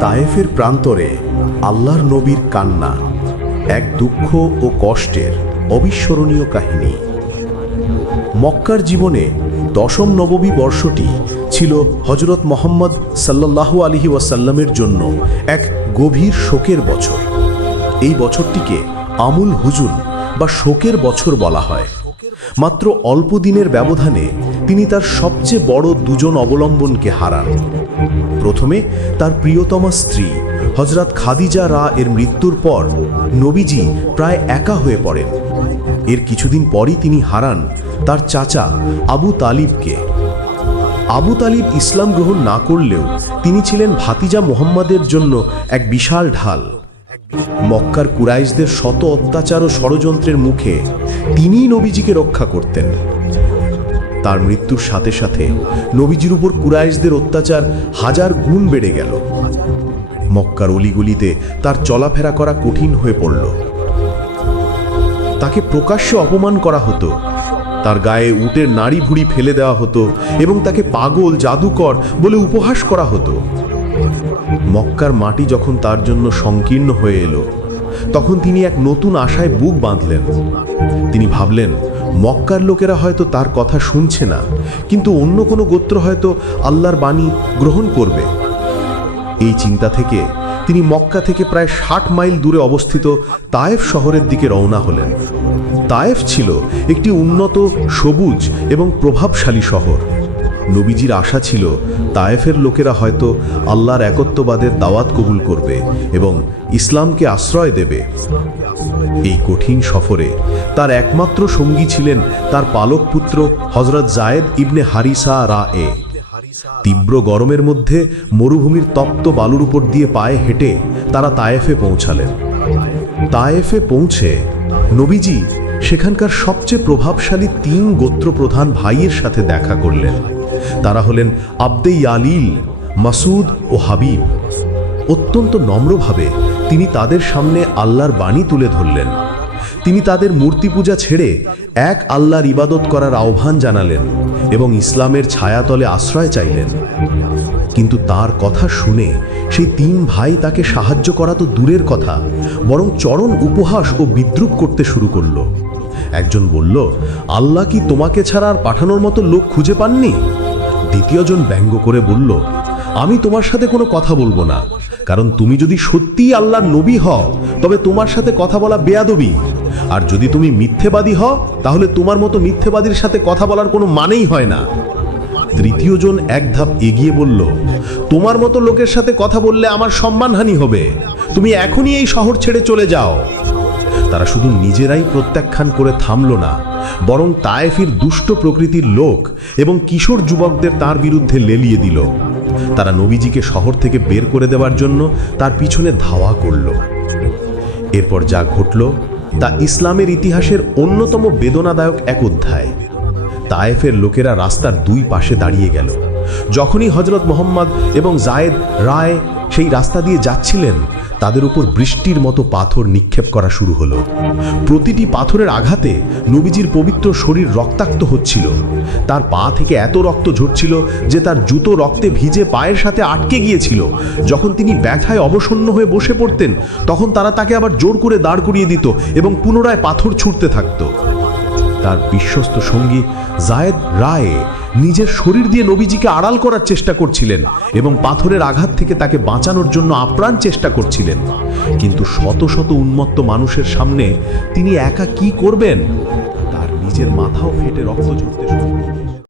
তায়েফের প্রান্তরে আল্লাহর নবীর কান্না, এক দুঃখ ও কষ্টের অবিস্মরণীয় কাহিনী। মক্কার জীবনে দশম নববী বর্ষটি ছিল হজরত মুহাম্মদ সাল্লাল্লাহু আলাইহি ওয়াসাল্লামের জন্য এক গভীর শোকের বছর। এই বছরটিকে আমুল হুজুন বা শোকের বছর বলা হয়। মাত্র অল্প দিনের ব্যবধানে তিনি তার সবচেয়ে বড় দুজন অবলম্বনকে হারান। প্রথমে তার প্রিয়তমা স্ত্রী হযরত খাদিজা এর মৃত্যুর পর নবীজি প্রায় একা হয়ে পড়েন। এর কিছুদিন পরই তিনি হারান তার চাচা আবু তালিবকে। আবু তালিব ইসলাম গ্রহণ না করলেও তিনি ছিলেন ভাতিজা মুহাম্মাদের জন্য এক বিশাল ঢাল। মক্কার কুরাইশদের শত অত্যাচার ও ষড়যন্ত্রের মুখে তিনিই নবীজিকে রক্ষা করতেন। তার মৃত্যুর সাথে সাথে নবীজির উপর কুরাইশদের অত্যাচার হাজার গুণ বেড়ে গেল। মক্কার অলিগলিতে তার চলাফেরা করা কঠিন হয়ে পড়ল। তাকে প্রকাশ্যে অপমান করা হতো, তার গায়ে উটের নাড়ি ভুড়ি ফেলে দেওয়া হতো এবং তাকে পাগল, জাদুকর বলে উপহাস করা হতো। মক্কার মাটি যখন তার জন্য সংকীর্ণ হয়ে এলো, তখন তিনি এক নতুন আশায় বুক বাঁধলেন। তিনি ভাবলেন, মক্কার লোকেরা হয়তো তার কথা শুনছে না, কিন্তু অন্য কোনো গোত্র হয়তো আল্লাহর বাণী গ্রহণ করবে। এই চিন্তা থেকে তিনি মক্কা থেকে প্রায় 60 মাইল দূরে অবস্থিত তায়েফ শহরের দিকে রওনা হলেন। তায়েফ ছিল একটি উন্নত, সবুজ এবং প্রভাবশালী শহর। নবীজির আশা ছিল তায়েফের লোকেরা হয়তো আল্লাহর একত্ববাদের দাওয়াত কবুল করবে এবং ইসলামকে আশ্রয় দেবে। এই কঠিন সফরে তার একমাত্র সঙ্গী ছিলেন তার পালক পুত্র হযরত যায়েদ ইবনে হারিসা রায়ে। তীব্র গরমের মধ্যে মরুভূমির তপ্ত বালুর উপর দিয়ে পায়ে হেঁটে তারা তায়েফে পৌঁছালেন। তায়েফে পৌঁছে নবীজি সেখানকার সবচেয়ে প্রভাবশালী 3 গোত্রপ্রধান ভাইয়ের সাথে দেখা করলেন। তারা হলেন আব্দে ইয়ালিল, মাসুদ ও হাবিব। অত্যন্ত নম্রভাবে তিনি তাদের সামনে আল্লাহর বাণী তুলে ধরলেন। তিনি তাদের মূর্তি পূজা ছেড়ে এক আল্লাহর ইবাদত করার আহ্বান জানালেন এবং ইসলামের ছায়াতলে আশ্রয় চাইলেন। কিন্তু তার কথা শুনে সেই 3 ভাই তাকে সাহায্য করা তো দূরের কথা, বরং চরম উপহাস ও বিদ্রূপ করতে শুরু করল। একজন বলল, আল্লাহ কি তোমাকে ছাড়া আর পাঠানোর মতো লোক খুঁজে পাননি? দ্বিতীয়জন ব্যঙ্গ করে বলল, আমি তোমার সাথে কোনো কথা বলবো না, কারণ তুমি যদি সত্যিই আল্লাহর নবী হও তবে তোমার সাথে কথা বলা বেয়াদবি, আর যদি তুমি মিথ্যেবাদী হও তাহলে তোমার মতো মিথ্যেবাদীর সাথে কথা বলার কোনো মানেই হয় না। তৃতীয়জন এক ধাপ এগিয়ে বলল, তোমার মতো লোকের সাথে কথা বললে আমার সম্মানহানি হবে, তুমি এখনই এই শহর ছেড়ে চলে যাও। তারা শুধু নিজেরাই প্রত্যাখ্যান করে থামল না, বরং তায়েফের দুষ্ট প্রকৃতির লোক এবং কিশোর যুবকদের তার বিরুদ্ধে লেলিয়ে দিল। তারা নবীজিকে শহর থেকে বের করে দেওয়ার জন্য তার পিছনে ধাওয়া করল। এরপর যা ঘটল তা ইসলামের ইতিহাসের অন্যতম বেদনাদায়ক এক অধ্যায়। তায়েফের লোকেরা রাস্তার 2 পাশে দাঁড়িয়ে গেল। যখনই হযরত মুহাম্মদ এবং যায়েদ রায় সেই রাস্তা দিয়ে যাচ্ছিলেন, তাদের উপর বৃষ্টির মতো পাথর নিক্ষেপ করা শুরু হলো। প্রতিটি পাথরের আঘাতে নবীজির পবিত্র শরীর রক্তাক্ত হচ্ছিল। তার পা থেকে এত রক্ত ঝরছিল যে তার জুতো রক্তে ভিজে পায়ের সাথে আটকে গিয়েছিল। যখন তিনি ব্যথায় অবসন্ন হয়ে বসে পড়তেন, তখন তারা তাকে আবার জোর করে দাঁড় করিয়ে দিত এবং পুনরায় পাথর ছুঁড়তে থাকত। তার বিশ্বস্ত সঙ্গী যায়েদ রায়ে নিজের শরীর দিয়ে নবীজিকে আড়াল করার চেষ্টা করছিলেন এবং পাথরের আঘাত থেকে তাকে বাঁচানোর জন্য আপ্রাণ চেষ্টা করছিলেন। কিন্তু শত শত উন্মত্ত মানুষের সামনে তিনি একা কি করবেন? তার নিজের মাথাও ফেটে রক্ত ঝরতে শুরু করল।